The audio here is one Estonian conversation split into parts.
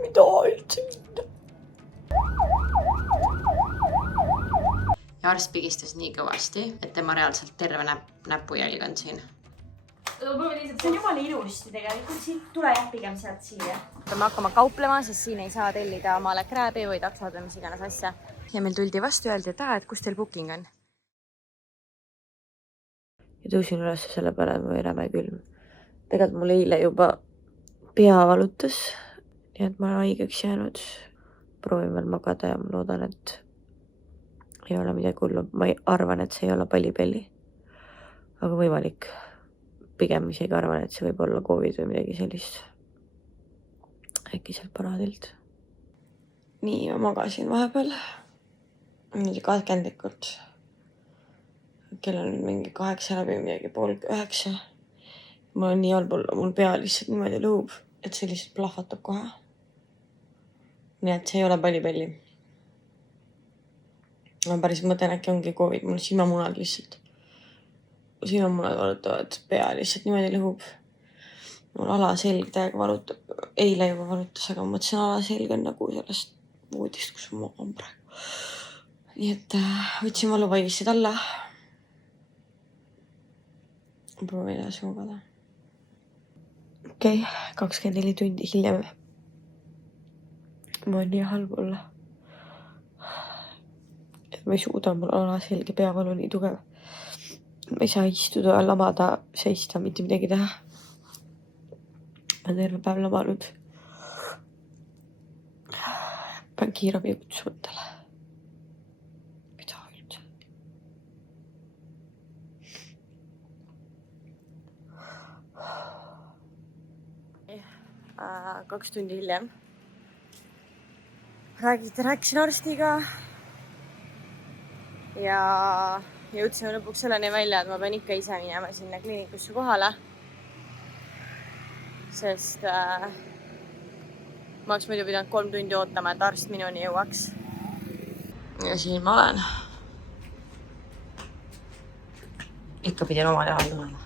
Mida üldse minna? Ja arst pigistas nii kõvasti, et tema reaalselt terve näpujälg on siin. See on jumala ilusti tegelikult siit. Tule jah pigem sealt siia. Peame hakkama kauplema, sest siin ei saa tellida omale krääbi või taksod või mis iganes asja. Ja meil tuldi vastu öeldi, et kus teil booking on? Ja tõusin üles selle peale, et mul oli räme külm. Tegelikult mul eile juba pea valutas, nii et ma olen haigeks jäänud. Proovin veel magada ja ma loodan, et ei ole midagi hullu. Ma arvan, et see ei ole pallipelli. Aga võimalik. Pigem isegi arvan, et see võib olla COVID või midagi sellist. Äkki sealt paradilt. Nii, ma magasin vahepeal. Mingi katkendlikult. Kell on mingi 8 läbi midagi, 8:30. Mul on nii allpool, mul pea lihtsalt niimoodi lõhub, et see lihtsalt plahvatab kohe. Nii et see ei ole pallipelli. Ma päris mõtlen, äkki ongi COVID, mul silmamunad lihtsalt. Silmamunad valutavad, pea lihtsalt niimoodi lõhub. Mul alaselg täiega valutab. Eile juba valutas, aga ma mõtlesin, alaselg on nagu sellest voodist, kus ma magan praegu. Nii et võtsin valuvaigissid alla. Proovin edasi magada. Okei, 24 tundi hiljem. Ma olen nii halb olla. Et ma ei suuda, mul alaselg ja peavalu nii tugev. Ma ei saa istuda, lamada, seista, mitte midagi teha. Ma olen terve päev lamanud. Pean kiirabi kutsuma endale. Mida üldse? Kaks tundi hiljem. Rääkisin arstiga. Ja jõudsime lõpuks selleni välja, et ma pean ikka ise minema sinna kliinikusse kohale. Sest ma oleks muidu pidanud 3 tundi ootama, et arst minuni jõuaks. Ja siin ma olen. Ikka pidin oma teha tulema.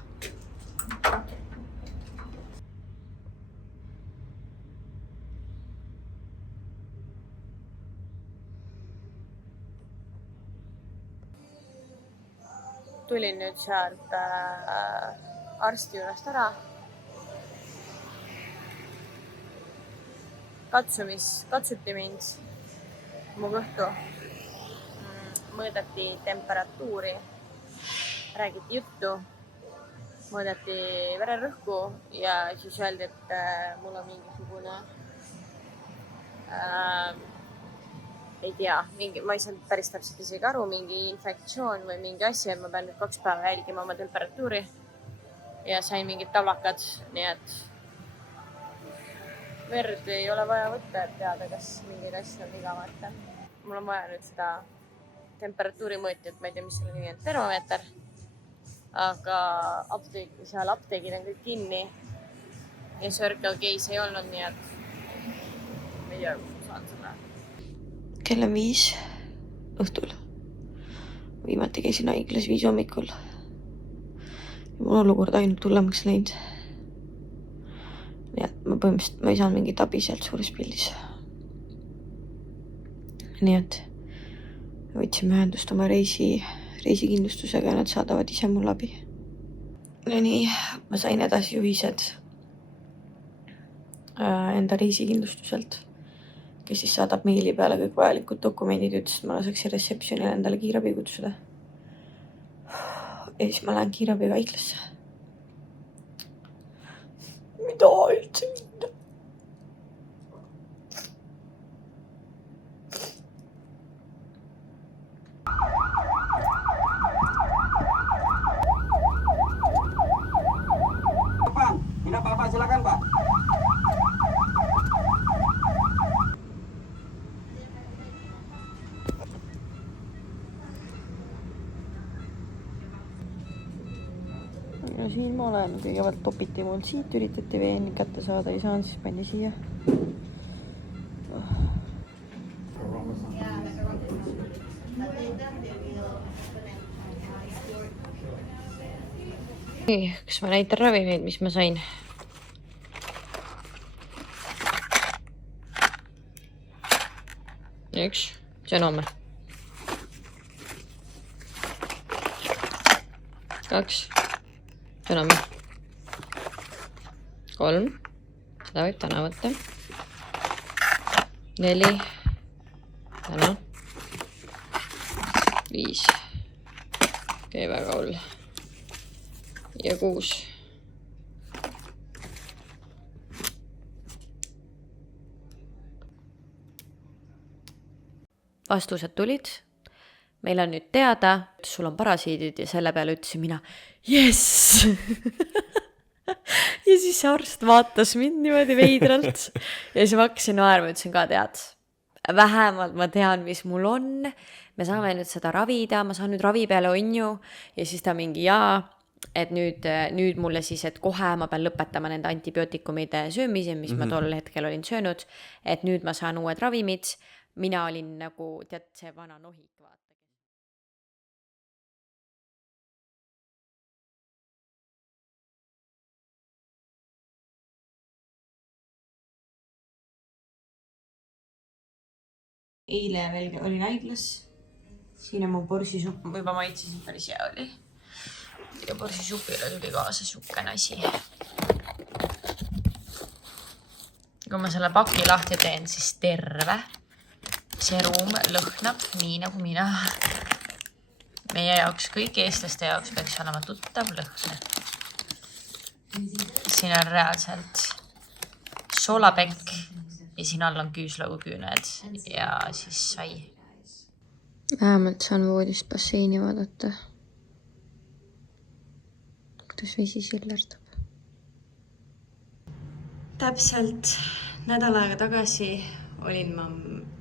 Tulin nüüd sealt arsti juurest ära. Katsuti mind mu kõhtu. Mõõdati temperatuuri, räägiti juttu, mõõdati vererõhku ja siis öeldi, et mul on mingisugune ei tea, ma ei saanud päris täpselt isegi aru, mingi infektsioon või mingi asja, et ma pean nüüd 2 päeva jälgima oma temperatuuri ja sain mingid tablakad, nii et verd ei ole vaja võtta, et teada, kas mingeid asju on viga vaata. Mul on vaja nüüd seda temperatuurimõõtjat, ma ei tea, mis selle nimi on, termomeeter, aga seal apteegid on kõik kinni ja Circle K's ei olnud, nii et ma ei tea, kus ma saan selle. Kell on 5 õhtul. Viimati käisin haiglas 5 hommikul. Mul olukord ainult hullemaks läinud. Nii et ma põhimõtteliselt ei saanud mingit abi sealt suures pildis. Nii et võtsime ühendust oma reisikindlustusega ja nad saadavad ise mul abi. No nii, ma sain edasi juhised enda reisikindlustuselt, kes siis saadab meili peale kõik vajalikud dokumendid, ütles, et ma laseks receptionile endale kiirabi kutsuda. Ja siis ma lähen kiirabiga haiglasse. Mida üldse minna? Tidak apa-apa, silakan Pak. Ja siin ma olen, kõigepealt topiti mul siit, üritati veeni kätte saada, ei saanud, siis pandi siia. Nii, kas ma näitan ravimeid, mis ma sain? 1, see on homme. 2, see on homme. 3, seda võib täna võtta. 4, täna. 5, okei, väga hull. Ja 6. Vastused tulid. Meil on nüüd teada, et sul on parasiidid ja selle peale ütlesin mina, jess! Ja siis see arst vaatas mind niimoodi veidralt. Ja siis ma hakkasin naerma, ütlesin ka, tead, vähemalt ma tean, mis mul on. Me saame nüüd seda ravida, ma saan nüüd ravi peale, on ju. Ja siis ta mingi et nüüd mulle siis, et kohe ma pean lõpetama nende antibiootikumide söömise, mis ma tol hetkel olin söönud. Et nüüd ma saan uued ravimid. Mina olin nagu, tead, see vana nohik, vaata. Eile veel olin haiglas. Siin on mu borsisupp, ma juba maitsesin, päris hea oli. Ja borsisupile tuli kaasa siukene asi. Kui ma selle paki lahti teen, siis terve. See ruum lõhnab nii nagu mina. Meie jaoks, kõik eestlaste jaoks peaks olema tuttav lõhn. Siin on reaalselt soolapekk ja siin all on küüslauguküüned ja siis sai. Vähemalt saan voodist basseini vaadata. Kuidas vesi sillerdab. Täpselt nädal aega tagasi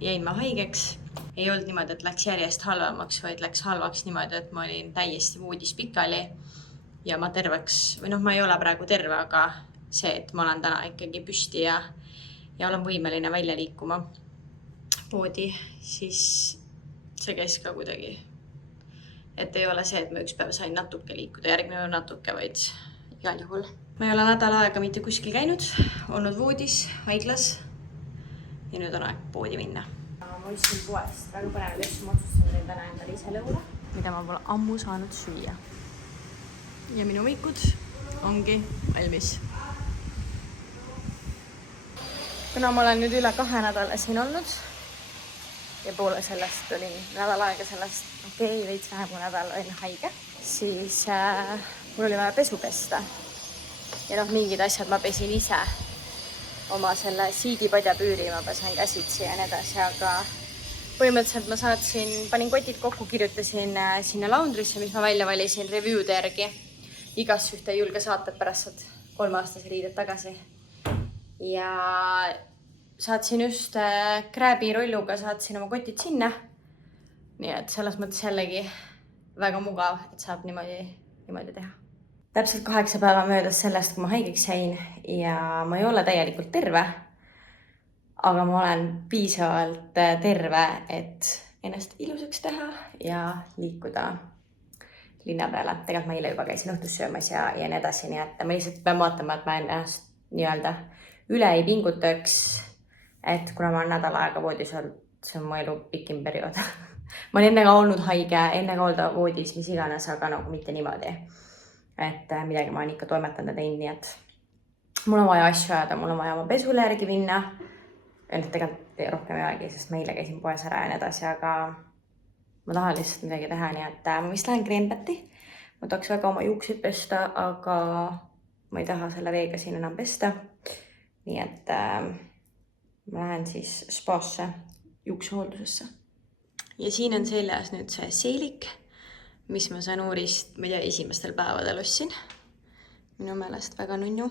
jäin ma haigeks. Ei olnud niimoodi, et läks järjest halvamaks, vaid läks halvaks niimoodi, et ma olin täiesti voodis pikali ja ma terveks, või ma ei ole praegu terve, aga see, et ma olen täna ikkagi püsti ja olen võimeline välja liikuma voodi, siis see käis ka kuidagi. Et ei ole see, et ma üks päev sain natuke liikuda, järgmine natuke, vaid igal juhul. Ma ei ole nädal aega mitte kuskil käinud, olnud voodis, haiglas ja nüüd on aeg poodi minna. Ma võtsin poest väga põnevad asju, ma otsustasin täna endale ise lõuna, mida ma pole ammu saanud süüa. Ja minu mikud ongi valmis. Kuna ma olen nüüd üle 2 nädala siin olnud ja poole sellest olin nädal aega sellest, veits vähem kui nädal olin haige, siis mul oli vaja pesu pesta. Ja mingid asjad ma pesin ise. Oma selle siidipadjapüüri ma pesen käsitsi ja nii edasi, aga põhimõtteliselt ma panin kotid kokku, kirjutasin sinna laundrisse, mis ma välja valisin review'de järgi. Igast ühte ei julge saata, pärast saad 3-aastase riided tagasi. Ja saatsin just krääbirolluga, saatsin oma kotid sinna. Nii et selles mõttes jällegi väga mugav, et saab niimoodi teha. Täpselt 8 päeva möödas sellest, kui ma haigeks jäin ja ma ei ole täielikult terve, aga ma olen piisavalt terve, et ennast ilusaks teha ja liikuda linna peale. Tegelikult ma eile juba käisin õhtus söömas ja nii edasi, nii et ma lihtsalt pean vaatama, et ma ennast nii-öelda üle ei pingutaks, et kuna ma olen nädal aega voodis olnud, see on mu elu pikim periood. Ma olen enne ka olnud haige, enne ka olnud voodis, mis iganes, aga mitte niimoodi. Et midagi ma olen ikka toimetanud ja teinud, nii et mul on vaja asju ajada, mul on vaja oma pesule järgi minna. Tegelikult rohkem ei olegi, sest ma eile käisin poes ära ja nii edasi, aga ma tahan lihtsalt midagi teha, nii et ma vist lähen Greenbeti. Ma tahaks väga oma juukseid pesta, aga ma ei taha selle veega siin enam pesta. Nii et ma lähen siis spaasse, juuksehooldusesse. Ja siin on seljas nüüd see seelik, mis ma Sanuurist, ma ei tea, esimestel päevadel ostsin. Minu meelest väga nunnu.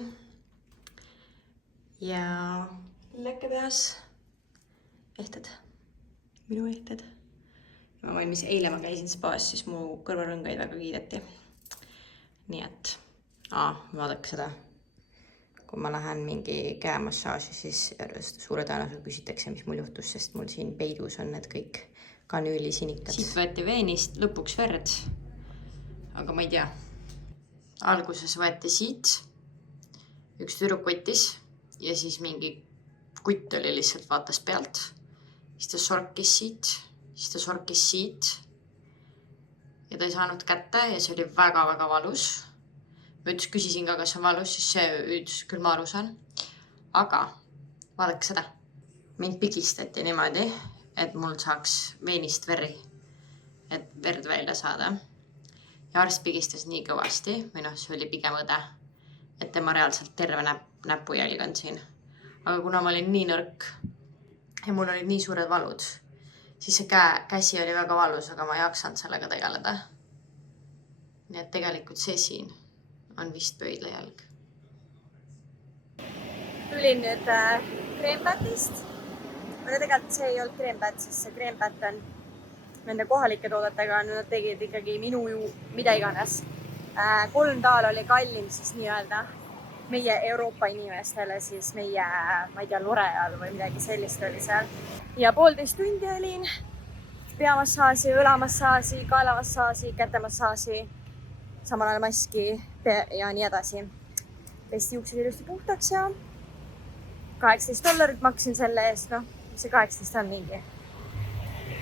Ja lekkepeas ehted. Minu ehted. Ma valmis, eile ma käisin spaas, siis mu kõrvarõngaid väga kiideti. Nii et, vaadake seda. Kui ma lähen mingi käemassaaži, siis suure tõenäosusega küsitakse, mis mul juhtus, sest mul siin peidus on need kõik kanüülisinikad. Siit võeti veenist lõpuks verd, aga ma ei tea. Alguses võeti siit, üks tüdruk võttis ja siis mingi kutt oli lihtsalt vaatas pealt siis ta sorkis siit, siis ta sorkis siit ja ta ei saanud kätte ja see oli väga-väga valus. Ma küsisin ka, kas on valus, siis see ütles, küll ma aru saan. Aga vaadake seda. Mind pigistati niimoodi, et mul saaks veinist veri, et verd välja saada. Ja arst pigistas nii kõvasti, või noh, see oli pigem õde, et tema reaalselt terve näpujälg on siin. Aga kuna ma olin nii nõrk ja mul olid nii suured valud, siis see käsi oli väga valus, aga ma ei jaksanud sellega tegeleda. Nii et tegelikult see siin on vist pöidlajälg. Tulin nüüd kreempatist. Aga tegelikult see ei olnud kreempat, sest see kreempat on nende kohalike toodetega. Nad tegid ikkagi minu ju mida iganes. 3 daal oli kallim siis nii-öelda meie Euroopa inimestele, siis meie, ma ei tea, L'Oreal või midagi sellist oli seal. Ja 1,5 tundi olin peamassaaži, õlamassaaži, kaelamassaaži, kätemassaaži, samal ajal maski ja nii edasi. Pesti juuksed ilusti puhtaks ja $18 maksin selle eest, noh, mis see 18 on mingi.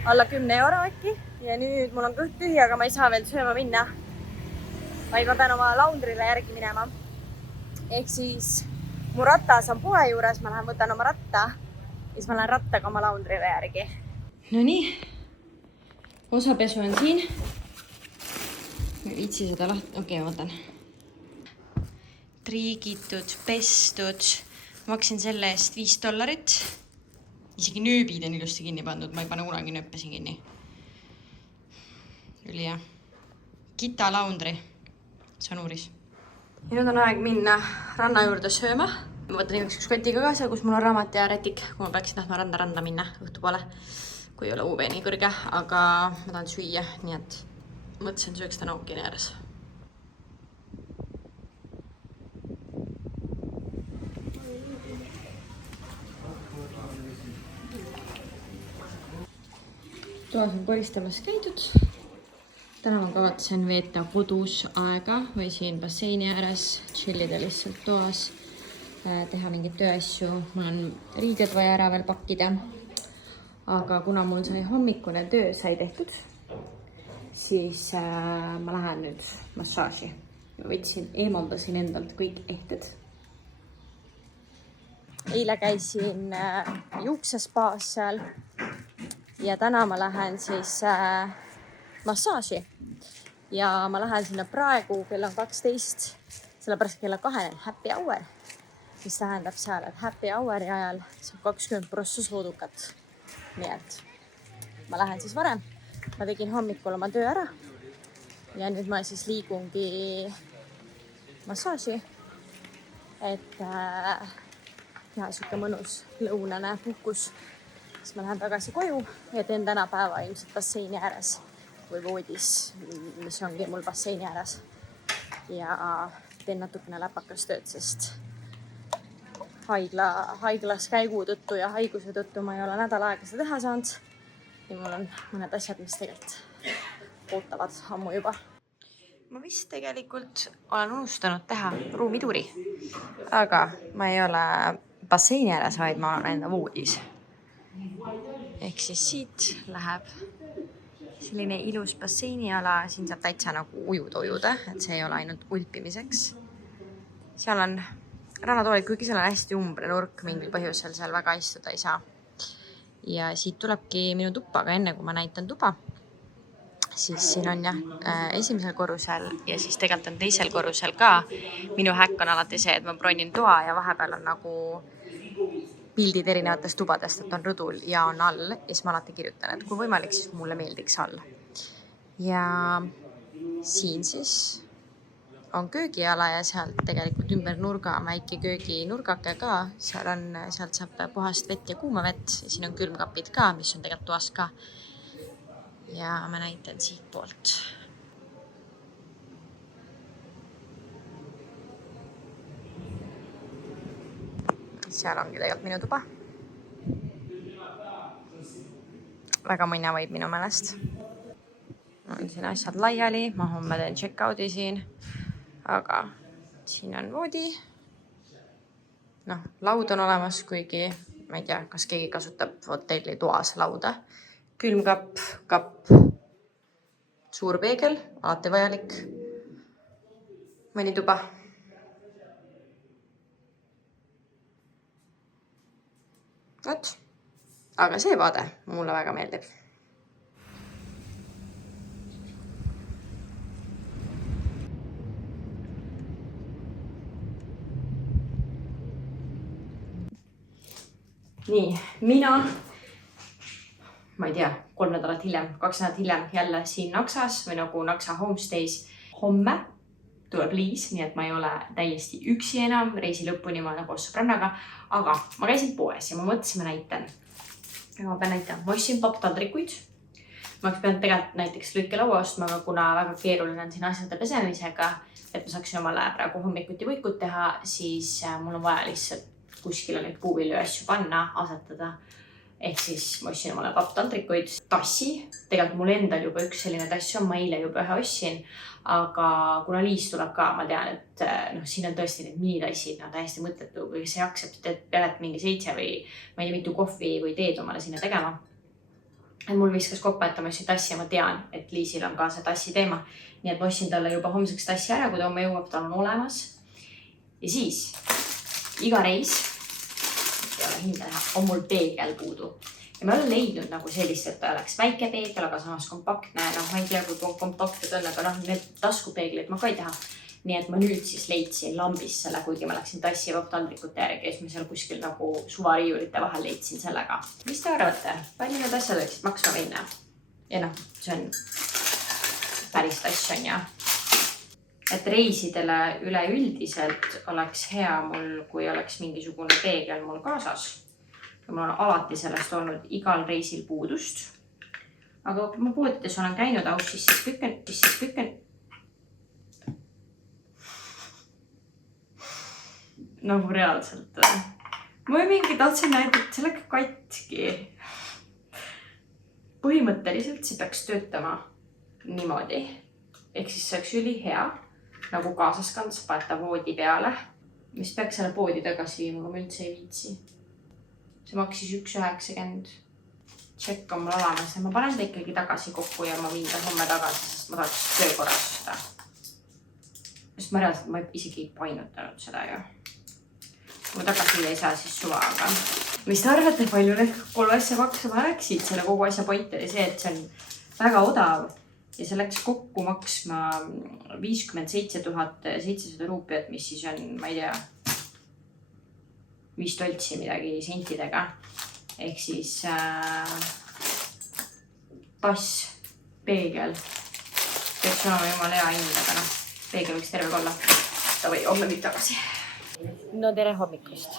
Alla 10 euro äkki ja nüüd mul on kõht tühi, aga ma ei saa veel sööma minna. Vaid ma pean oma laundrile järgi minema. Ehk siis mu ratas on poe juures, ma lähen võtan oma ratta ja siis ma lähen rattaga oma laundrile järgi. No nii, osapesu on siin. Ma ei viitsi seda okei, ma võtan. Triigitud, pestud. Maksin selle eest $5. Isegi nööbid on ilusti kinni pandud, ma ei pane kunagi nööpe siin kinni. Üli hea. Kita laundri Sanuris. Ja nüüd on aeg minna ranna juurde sööma. Ma võtan üks kotiga kaasa, kus mul on raamat ja rätik, kui ma peaksin tahtma randa minna õhtupoole, kui ei ole UV nii kõrge, aga ma tahan süüa, nii et mõtlesin sööks täna ookeani ääres. Toas on koristamas käidud. Täna ma kavatsen veeta kodus aega või siin basseini ääres, chillida lihtsalt toas, teha mingeid tööasju. Mul on riiged vaja ära veel pakkida. Aga kuna mul sai hommikune töö sai tehtud, siis ma lähen nüüd massaaži. Ma eemaldasin endalt kõik ehted. Eile käisin juuksespaas seal ja täna ma lähen siis massaaži. Ja ma lähen sinna praegu, kell on 12, sellepärast kella 2 on happy hour, mis tähendab seal, et happy hour'i ajal saab 20% soodukat. Nii et ma lähen siis varem. Ma tegin hommikul oma töö ära ja nüüd ma siis liigungi massaaži, et teha siuke mõnus lõunane puhkus. Siis ma lähen tagasi koju ja teen tänapäeva ilmselt basseini ääres või voodis, mis ongi mul basseini ääres. Ja teen natukene läpakas tööd, sest haiglas käigu tõttu ja haiguse tõttu ma ei ole nädal aega seda teha saanud. Ja mul on mõned asjad, mis tegelikult ootavad ammu juba. Ma vist tegelikult olen unustanud teha ruumituuri, aga ma ei ole basseini ääres, vaid ma olen enda voodis. Ehk siis siit läheb selline ilus basseiniala, siin saab täitsa nagu ujuda, et see ei ole ainult ulpimiseks. Seal on rannatoolid, kuigi seal on hästi umbre nurk, mingil põhjusel seal väga istuda ei saa. Ja siit tulebki minu tuppa, aga enne kui ma näitan tuba, siis siin on esimesel korrusel ja siis tegelikult on teisel korrusel ka. Minu häkk on alati see, et ma bronin toa ja vahepeal on nagu pildid erinevatest tubadest, et on rõdul ja on all. Ja siis ma alati kirjutan, et kui võimalik, siis mulle meeldiks all. Ja siin siis on köögiala ja sealt tegelikult ümber nurga on väike kööginurgake ka. Sealt saab puhast vett ja kuuma vett. Ja siin on külmkapid ka, mis on tegelikult toas ka. Ja ma näitan siit poolt. Seal ongi tegelikult minu tuba. Väga mõnna võib minu meelest. On siin asjad laiali, ma homme teen check-out'i siin. Aga siin on voodi. Laud on olemas, kuigi ma ei tea, kas keegi kasutab hotelli toas lauda. Külmkapp, kapp, suur peegel, alati vajalik. Mõni tuba. Vot. Aga see vaade mulle väga meeldib. Nii, mina, ma ei tea, 3 nädalat hiljem, 2 nädalat hiljem jälle siin Naksas või nagu Naksa Homestays. Homme tuleb Liis, nii et ma ei ole täiesti üksi enam reisi lõpuni, ma olen koos sõbrannaga, aga ma käisin poes ja ma mõtlesin, ma näitan. Ma pean näitama, ma ostsin papptaldrikuid. Ma oleks pidanud tegelikult näiteks lõikelaua ostma, aga kuna väga keeruline on siin asjade pesemisega, et ma saaksin omale praegu hommikuti võikut teha, siis mul on vaja lihtsalt kuskile neid puuvilju asju panna, asetada. Ehk siis ma ostsin omale papptaldrikuid, tassi. Tegelikult mul endal juba üks selline tass on, ma eile juba ühe ostsin. Aga kuna Liis tuleb ka, ma tean, et siin on tõesti need minitassid, täiesti mõttetu, kui see jaksab, et pead mingi 7 või ma ei tea mitu kohvi või teed omale sinna tegema. Et mul viskas koppa, et ma ostsin tassi ja ma tean, et Liisil on ka see tassi teema. Nii et ma ostsin talle juba homseks tassi ära, kui ta homme jõuab, tal on olemas. Ja siis iga reis on mul peegel puudu. Ja ma olen leidnud nagu sellist, et ta oleks väike peegel, aga samas kompaktne. Ma ei tea, kui kompakted on, aga need taskupeeglid ma ka ei taha. Nii et ma nüüd siis leidsin lambis selle, kuigi ma läksin tassi ja papptaldrikute järgi, ja siis ma seal kuskil nagu suvariiulite vahel leidsin sellega. Mis te arvate? Palju need asjad võiksid maksma minna? Ja see on päris tass on ja. Et reisidele üleüldiselt oleks hea mul, kui oleks mingisugune peegel mul kaasas. Ja mul on alati sellest olnud igal reisil puudust. Aga kui ma poodides olen käinud aus, siis kükken. Nagu reaalselt. Ma ei mingi tahtsin näidata, et see läks katki. Põhimõtteliselt see peaks töötama niimoodi. Ehk siis see oleks üli hea. Nagu kaasaskand saata voodi peale, mis peaks selle poodi tagasi viima, ma üldse ei viitsi. See maksis 1,90. Tšekk on mul olemas ja ma panen ta ikkagi tagasi kokku ja ma viin ta homme tagasi, sest ma tahaks töökorras seda. Sest ma reaalselt ma isegi ei painutanud seda ju. Kui ma tagasi ei saa, siis suva, aga mis te arvate, palju need 3 asja maksama läksid? Selle kogu asja point oli see, et see on väga odav. Ja see läks kokku maksma 57 700 ruupiat, mis siis on, ma ei tea, 5 toltsi midagi sentidega. Ehk siis tass, peegel. Peaks olema jumala hea hind, aga peegel võiks terve olla. Ta või homme viib tagasi. No tere hommikust.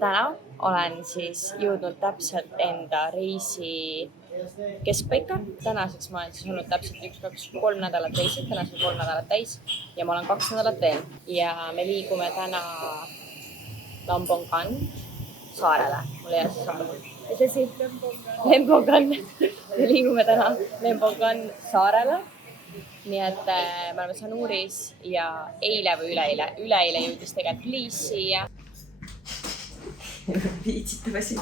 Täna olen siis jõudnud täpselt enda reisi keskpaika. Tänaseks ma olen siis olnud täpselt 1, 2, 3 nädalat reisid, tänaseks 3 nädalat täis ja ma olen 2 nädalat veel. Ja me liigume täna Lembongan saarele. Mul ei ole see saarele. Ütle siit Lembongan. Me liigume täna Lembongan saarele. Nii et me oleme Sanuris ja eile või üleeile jõudis tegelikult Liis siia. Viitsitame siin.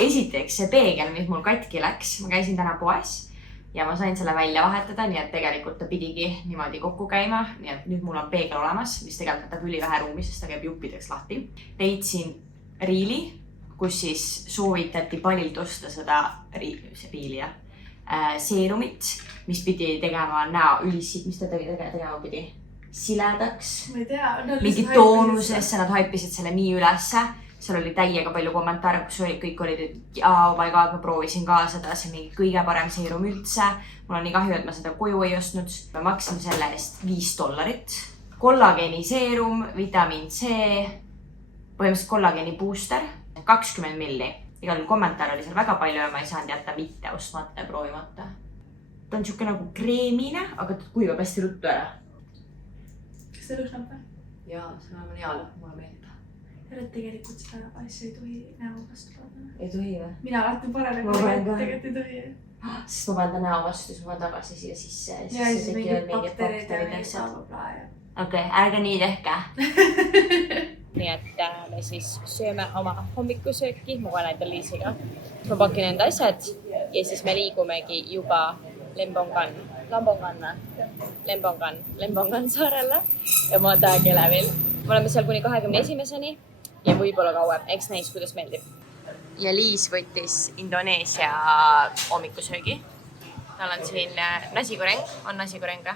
Esiteks see peegel, mis mul katki läks, ma käisin täna poes ja ma sain selle välja vahetada, nii et tegelikult ta pidigi niimoodi kokku käima. Nii et nüüd mul on peegel olemas, mis tegelikult võtab üli vähe ruumi, sest ta käib juppideks lahti. Leidsin riili, kus siis soovitati palilt osta seda seerumit, mis pidi tegema näo ülisid, mis ta tegema pidi? Siledaks. Ma ei tea. Mingi toonusesse, nad haipisid selle nii ülesse. Seal oli täiega palju kommentaare, kus kõik olid, et oh my god, ma proovisin ka seda, see mingi kõige parem seerum üldse. Mul on nii kahju, et ma seda koju ei ostnud. Me maksime selle eest $5. Kollageeni seerum, vitamiin C, põhimõtteliselt kollageeni booster, 20 milli. Igal kommentaar oli seal väga palju ja ma ei saanud jätta mitte ostmata ja proovimata. Ta on siuke nagu kreemine, aga ta kuivab hästi ruttu ära. Kas see lõhnab või? Jaa, see on hea lõhn, mulle meeldib. Tegelikult seda asja ei tohi näo vastu panna. Ei tohi või? Mina alati panen, aga tegelikult ei tohi. Sest ma panen ta näo vastu, siis ma panen tagasi siia sisse. Ja siis mingid bakterid ja mingid asjad. Okei, ärge nii tehke. nii et me siis sööme oma hommikusööki, ma kohe näitan Liisiga. Ma pakin enda asjad ja siis me liigumegi juba Lembongan saarele ja ma olen täiega elevil. Me oleme seal kuni 21-ni ja võib-olla kauem, eks näis, kuidas meeldib. Ja Liis võttis Indoneesia hommikusöögi. Tal on siin nasikureng, on nasikureng ka?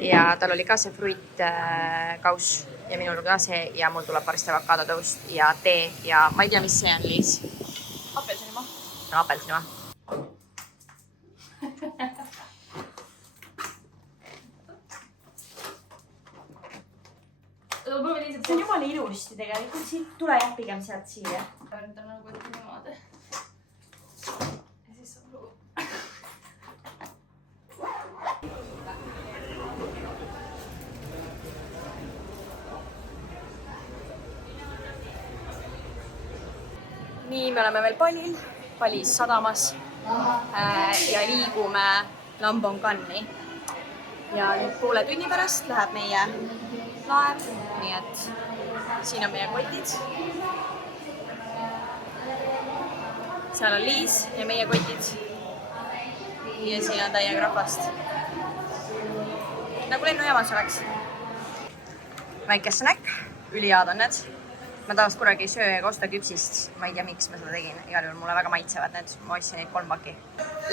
Ja tal oli ka see fruitkauss ja minul ka see ja mul tuleb varsti avokaadotoast ja tee ja ma ei tea, mis see on, Liis. Apelsinimaa. No, apelsinimaa. See on jumala ilusti tegelikult, siit tule jah pigem sealt siia. Võrdame nagu võtta niimoodi. Ja siis on lugu. Nii, me oleme veel Palis sadamas ja liigume Lambongani. Ja nüüd poole tunni pärast läheb meie laev, nii et siin on meie kotid. Seal on Liis ja meie kotid. Ja siin on täiega rahvast. Nagu lennujaamas oleks. Väike snäkk, ülihead on need. Ma tahaks kuragi söö ega osta küpsist. Ma ei tea, miks ma seda tegin. Igal juhul mulle väga maitsevad need. Ma ostsin neid 3 paki.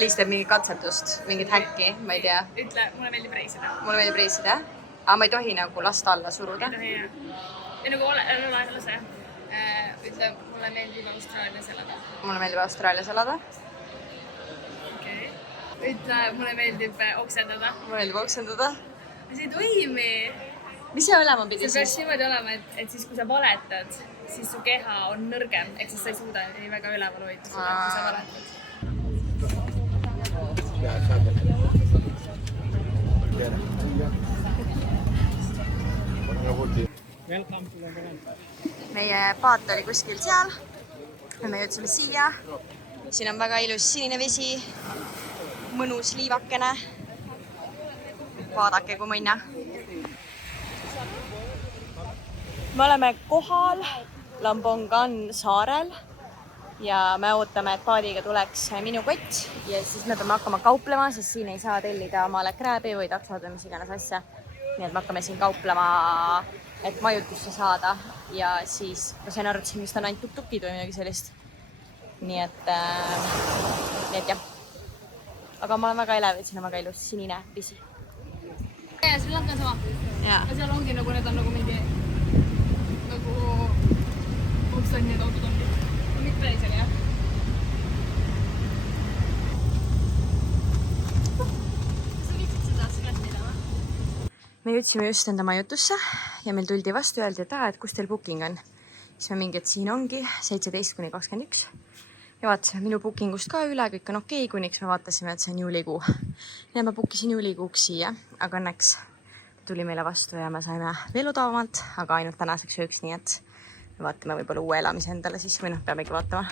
Liis teeb mingit katsetust, mingit häkki, ma ei tea. Ütle, mulle meeldib reisida. Mulle meeldib reisida, jah? Aga ma ei tohi nagu lasta alla suruda. Ei tohi, jah. Või nagu ole see. Ütle, mulle meeldib Austraalias elada. Mulle meeldib Austraalias elada. Okei. Ütle, mulle meeldib oksendada. Mulle meeldib oksendada. See ei toimi. Mis see olema pidi See peaks niimoodi olema, et siis kui sa valetad, siis su keha on nõrgem. Ehk siis sa ei suuda nii väga üleval hoida seda, kui sa valetad. Meie paat oli kuskil seal. Me jõudsime siia. Siin on väga ilus sinine vesi. Mõnus liivakene. Vaadake, kui mõnna. Me oleme kohal Lambongan saarel ja me ootame, et paadiga tuleks minu kott ja siis me peame hakkama kauplema, sest siin ei saa tellida omale krääbi või taksod või mis iganes asja. Nii et me hakkame siin kauplema, et majutusse saada ja siis ma sain aru, et siin vist on ainult tuk-tukid või midagi sellist. Nii et jah. Aga ma olen väga elev, et siin on väga ilus sinine visi. Ja Sri Lanka on sama. Ja seal ongi nagu, need on nagu mingi kus on need autod ongi. Mitte päris oli, jah. Kas sa viitsid seda skrätti või? Me jõudsime just enda majutusse ja meil tuldi vastu, öeldi, et kus teil booking on. Siis me mingi, et siin ongi 17–21. Ja vaatasime minu bookingust ka üle, kõik on okei, kuniks me vaatasime, et see on juulikuu. Ja ma bookisin juulikuuks siia, aga õnneks tuli meile vastu ja me saime veel odavamalt, aga ainult tänaseks ööks, nii et me vaatame võib-olla uue elamise endale siis või peamegi vaatama.